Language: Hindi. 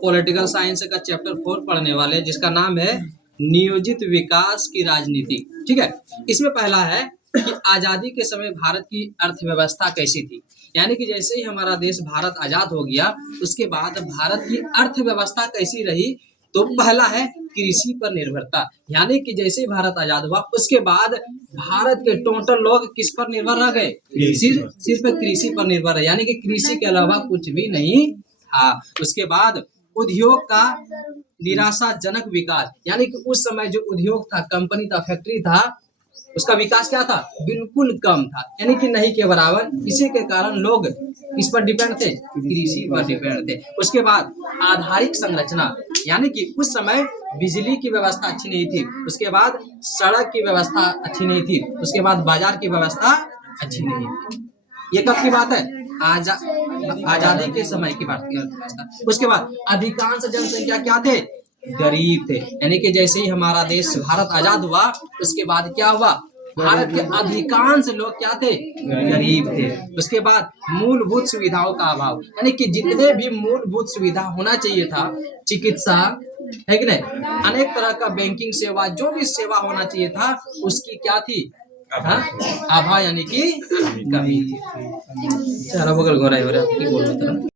पॉलिटिकल साइंस का चैप्टर 4 पढ़ने वाले हैं, जिसका नाम है नियोजित विकास की राजनीति। ठीक है, इसमें पहला है कि आजादी के समय भारत की अर्थव्यवस्था कैसी थी। यानी कि जैसे ही हमारा देश भारत आजाद हो गया, उसके बाद भारत की अर्थव्यवस्था कैसी रही। तो पहला है कृषि पर निर्भरता, यानी कि जैसे ही भारत आजाद हुआ उसके बाद भारत के टोटल लोग किस पर निर्भर रह गए, सिर्फ कृषि पर निर्भर है, यानी कि कृषि के अलावा कुछ भी नहीं था। उसके बाद उद्योग का निराशाजनक विकास, यानी कि उस समय जो उद्योग था, कंपनी था, फैक्ट्री था, उसका विकास क्या था, बिल्कुल कम था, यानी कि नहीं के बराबर। इसी के कारण लोग किस पर डिपेंड थे, कृषि पर डिपेंड थे। उसके बाद आधारिक संरचना, यानी कि उस समय बिजली की व्यवस्था अच्छी नहीं थी, उसके बाद सड़क की व्यवस्था अच्छी नहीं थी, उसके बाद बाजार की व्यवस्था अच्छी नहीं थी। ये कब की बात है, आजादी के समय की बात की। उसके बाद अधिकांश जनसंख्या क्या थे, गरीब थे, यानी कि जैसे ही हमारा देश भारत आजाद हुआ उसके बाद क्या हुआ, भारत के अधिकांश लोग क्या थे, गरीब थे। उसके बाद मूलभूत सुविधाओं का अभाव, यानी कि जितने भी मूलभूत सुविधा होना चाहिए था, चिकित्सा है कि नहीं, अनेक तरह का बैंकिंग सेवा, जो भी सेवा होना चाहिए था उसकी क्या थी, अभाव, यानी कि कमी थी। चारा बगल घोड़ा हो रहा है, बोल रहा था।